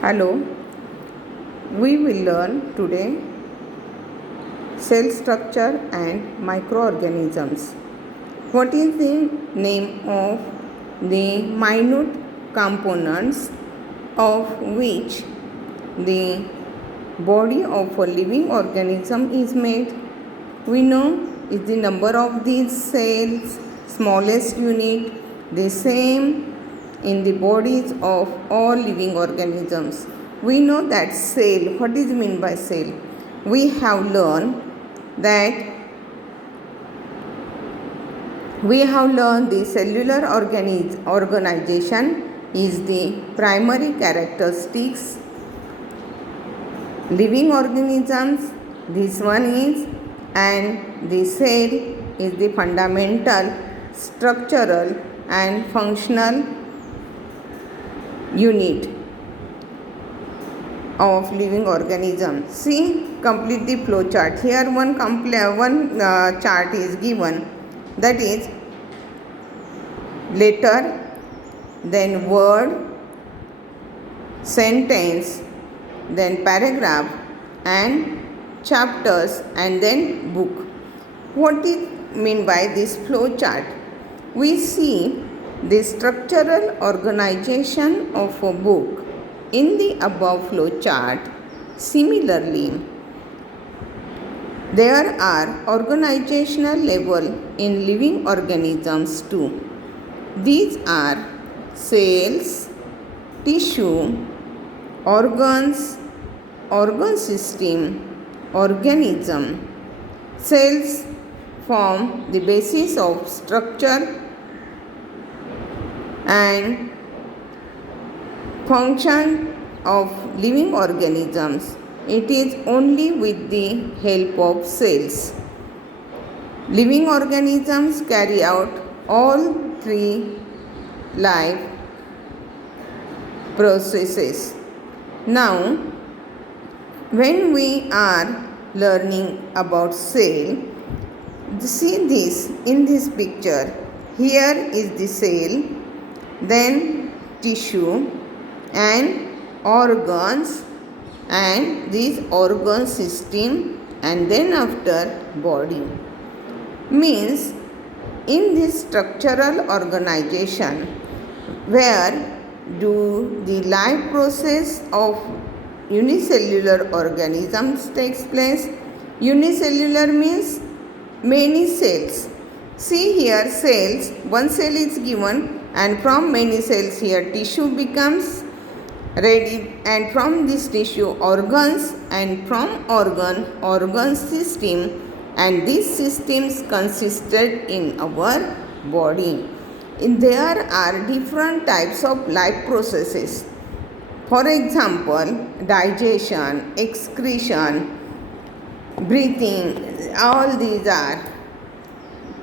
Hello, we will learn today cell structure and microorganisms. What is the name of the minute components of which the body of a living organism is made? We know is the number of these cells, smallest unit, the same in the bodies of all living organisms. We know that cell, what is meant by cell? We have learned that the cellular organization is the primary characteristics living organisms. This one is, and the cell is the fundamental structural and functional unit of living organism. See, complete the flow chart. Here one chart is given, that is letter, then word, sentence, then paragraph and chapters, and then book. What is mean by this flow chart? We see the structural organization of a book in the above flow chart. Similarly, there are organizational level in living organisms too. These are cells, tissue, organs, organ system, organism. Cells form the basis of structure and function of living organisms. It is only with the help of cells. Living organisms carry out all three life processes. Now, when we are learning about cell, see this in this picture. Here is the cell, then tissue and organs, and this organ system, and then after body. Means in this structural organization, where do the life process of unicellular organisms takes place? Unicellular means many cells. See here cells, one cell is given, and from many cells here tissue becomes ready, and from this tissue organs, and from organ system, and these systems consisted in our body. There are different types of life processes. For example, digestion, excretion, breathing, all these are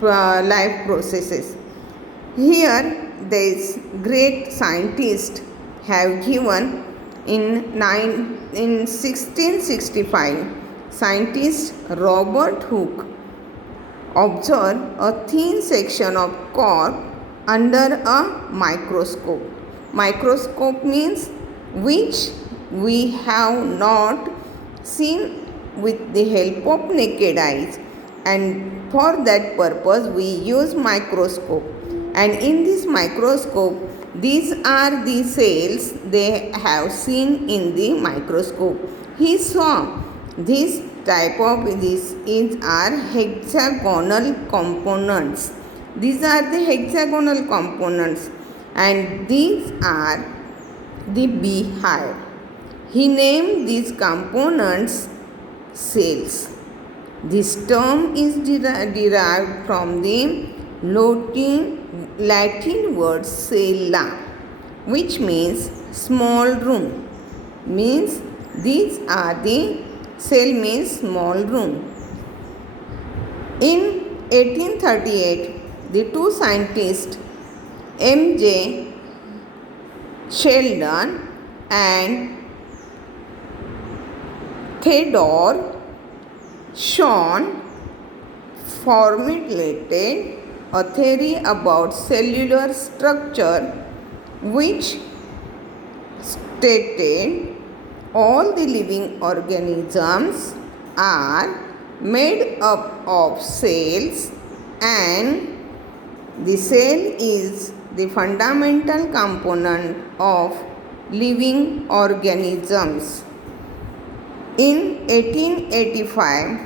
life processes. Here this great scientist have given in 1665, scientist Robert Hooke observed a thin section of cork under a microscope. Microscope means which we have not seen with the help of naked eyes, and for that purpose we use microscope. And in this microscope, these are the cells they have seen in the microscope. He saw this type of are hexagonal components. These are the hexagonal components, and these are the beehive. He named these components cells. This term is derived from the Latin word cella, which means small room. Means these are the cell means small room. In 1838, the two scientists M.J. Sheldon and Theodore Schwann formulated a theory about cellular structure which stated all the living organisms are made up of cells, and the cell is the fundamental component of living organisms. In 1885,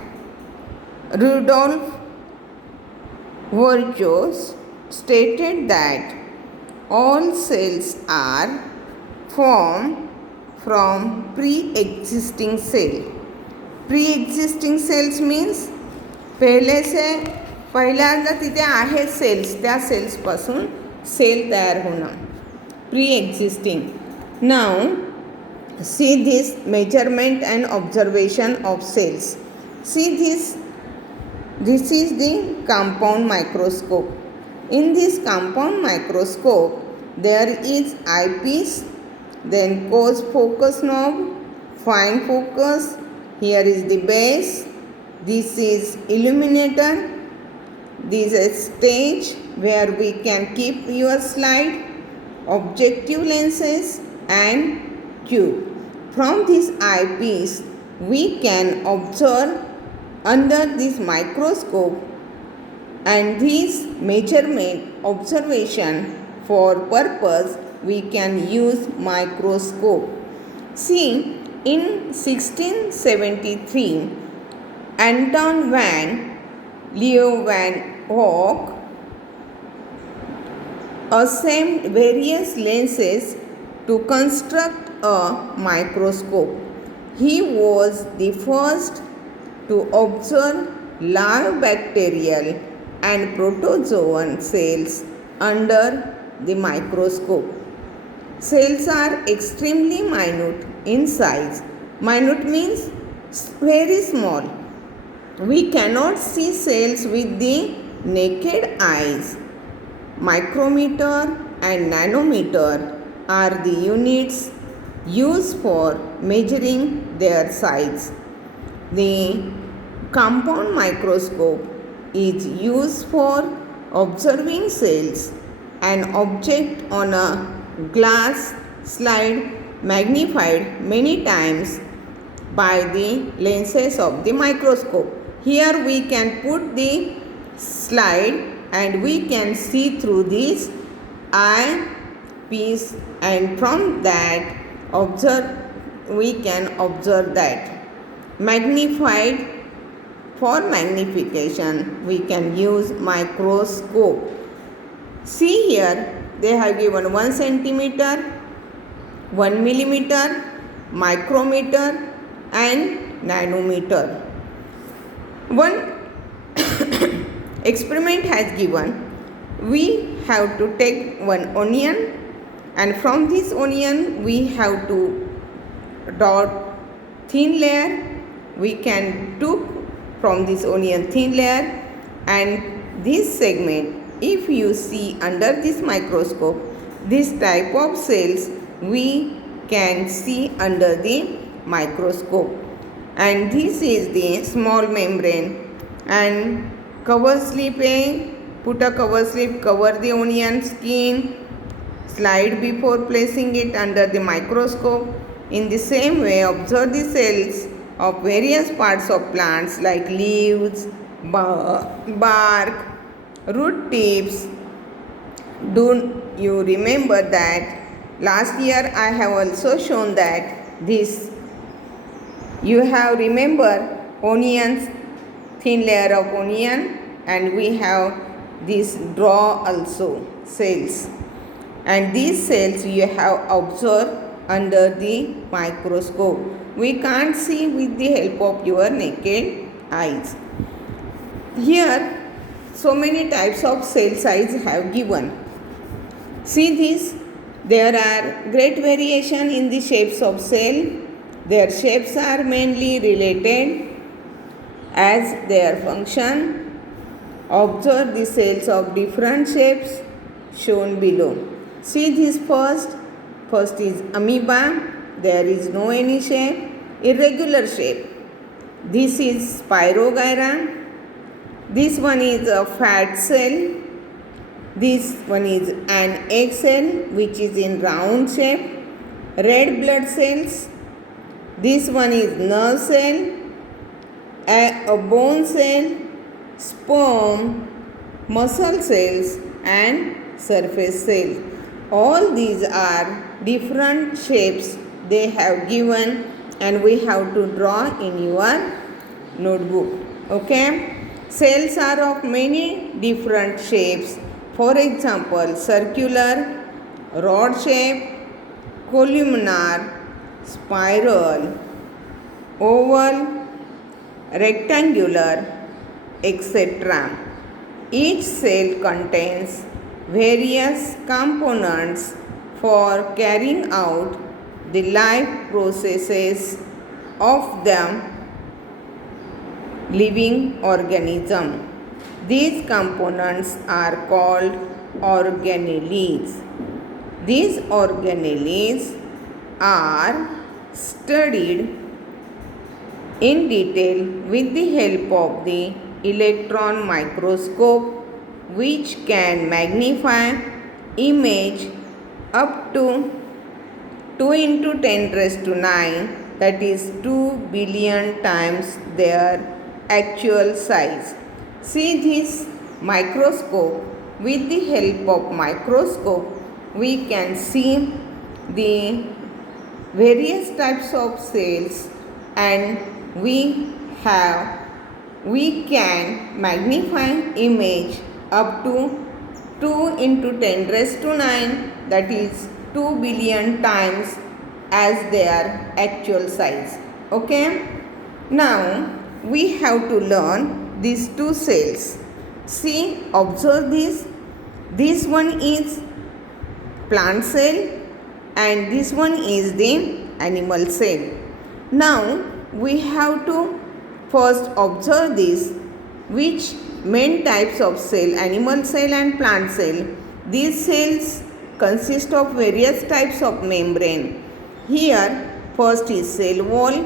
Rudolf Virchow stated that all cells are formed from pre-existing cell. Pre-existing cells means पहिल्यांदा तिथे आहेत sales, त्या सेल्सपासून cell तयार होणं. Pre-existing. Now see this measurement and observation of cells. See this is the compound microscope. In this compound microscope there is eyepiece, then close focus knob, fine focus, here is the base, this is illuminator, this is stage where we can keep your slide, objective lenses and tube. From this eyepiece we can observe under this microscope, and this measurement observation for purpose we can use microscope. See, in 1673 Anton van Leeuwenhoek assembled various lenses to construct a microscope. He was the first to observe live bacterial and protozoan cells under the microscope. Cells are extremely minute in size. Minute means very small. We cannot see cells with the naked eyes. Micrometer and nanometer are the units used for measuring their size. The compound microscope is used for observing cells. An object on a glass slide magnified many times by the lenses of the microscope. Here we can put the slide and we can see through this eye piece, and from that we can observe that. Magnified, for magnification we can use microscope. See here they have given 1 centimeter, 1 millimeter, micrometer and nanometer. One experiment has given, we have to take one onion, and from this onion we have to dot thin layer. We can took from this onion thin layer, and this segment, if you see under this microscope, this type of cells we can see under the microscope. And this is the small membrane, and cover slip put a cover slip, cover the onion skin, slide before placing it under the microscope. In the same way, observe the cells of various parts of plants like leaves, bark, root tips. Do you remember that last year I have also shown that this, you have remember onions, thin layer of onion, and we have this draw also cells, and these cells you have observed under the microscope. We can't see with the help of your naked eyes. Here so many types of cell size have given. See this, there are great variation in the shapes of cell. Their shapes are mainly related as their function. Observe the cells of different shapes shown below. See this first is amoeba. There is no any shape, irregular shape. This is Spirogyra. This one is a fat cell. This one is an egg cell which is in round shape. red blood cells. This one is nerve cell, a bone cell, sperm, muscle cells and surface cells. All these are different shapes they have given and we have to draw in your notebook. Okay? Cells are of many different shapes. For example, circular, rod shape, columnar, spiral, oval, rectangular, etc. Each cell contains various components for carrying out the life processes of the living organism. These components are called organelles. These organelles are studied in detail with the help of the electron microscope, which can magnify image up to 2 into 10 raised to 9, that is 2 billion times their actual size. See this microscope. With the help of microscope, we can see the various types of cells and we can magnify image up to 2 into 10 raised to 9, that is 2 billion times as their actual size. Okay? Now we have to learn these two cells. See, observe this. This one is plant cell and this one is the animal cell. Now we have to first observe this, which main types of cell, animal cell and plant cell. These cells consist of various types of membrane. Here first is cell wall,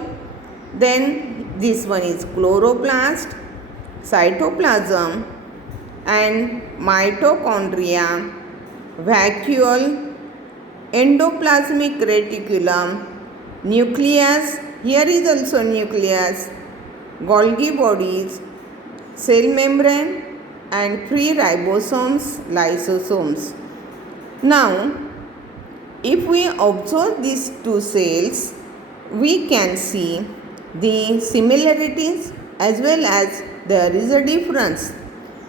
then this one is chloroplast, cytoplasm and mitochondria, vacuole, endoplasmic reticulum, nucleus, here is also nucleus, Golgi bodies, cell membrane and free ribosomes, lysosomes. Now, if we observe these two cells, we can see the similarities as well as there is a difference.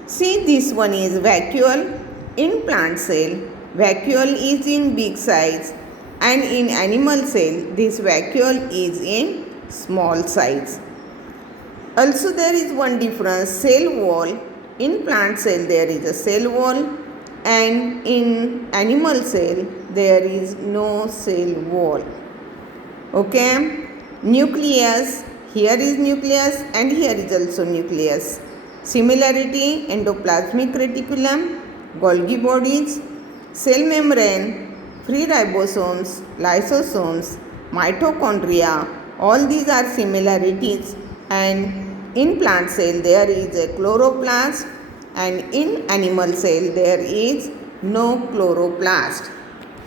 See, this one is vacuole in plant cell. Vacuole is in big size and in animal cell this vacuole is in small size. Also there is one difference, cell wall. In plant cell there is a cell wall and in animal cell there is no cell wall. Okay? Nucleus, here is nucleus and here is also nucleus. Similarity, endoplasmic reticulum, Golgi bodies, cell membrane, free ribosomes, lysosomes, mitochondria, all these are similarities, and in plant cell there is a chloroplast and in animal cell there is no chloroplast.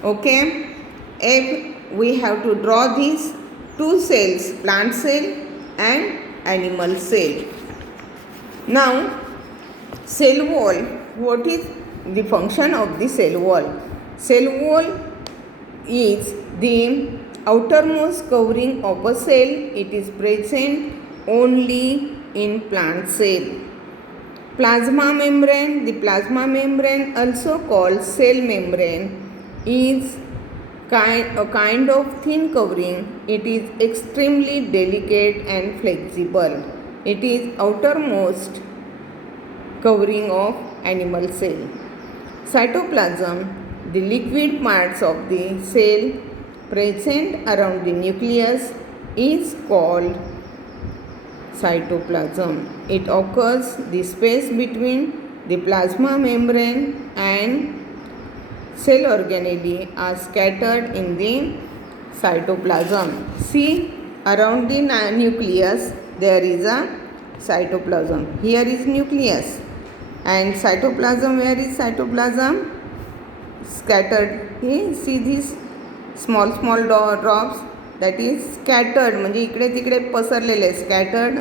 Okay, if we have to draw these two cells, plant cell and animal cell. Now, cell wall, what is the function of the cell wall? Cell wall is the outermost covering of a cell. It is present only in plant cell. Plasma membrane, the plasma membrane also called cell membrane, is a kind of thin covering. It is extremely delicate and flexible. It is outermost covering of animal cell. Cytoplasm, the liquid parts of the cell present around the nucleus, is called cytoplasm. It occurs the space between the plasma membrane and cell organelle are scattered in the cytoplasm. See, around the nucleus there is a cytoplasm. Here is nucleus and cytoplasm. Where is cytoplasm? Scattered. See this small small drops that is scattered म्हणजे इकडे तिकडे पसरलेले scattered.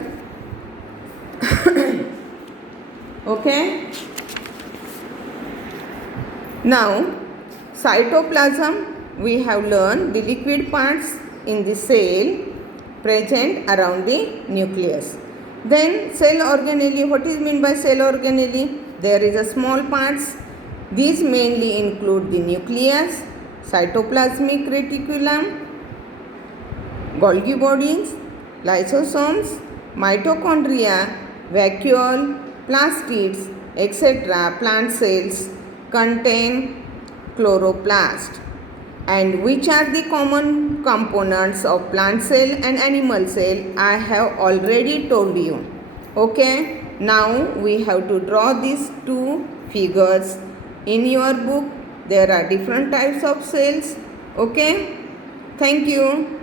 Okay. Now cytoplasm, we have learned the liquid parts in the cell present around the nucleus. Then cell organelle, what is meant by cell organelle? There is a small parts. These mainly include the nucleus, cytoplasmic reticulum, Golgi bodies, lysosomes, mitochondria, vacuole, plastids, etc. Plant cells contain chloroplast. And which are the common components of plant cell and animal cell? I have already told you. Okay. Now we have to draw these two figures in your book. There are different types of cells. Okay. Thank you.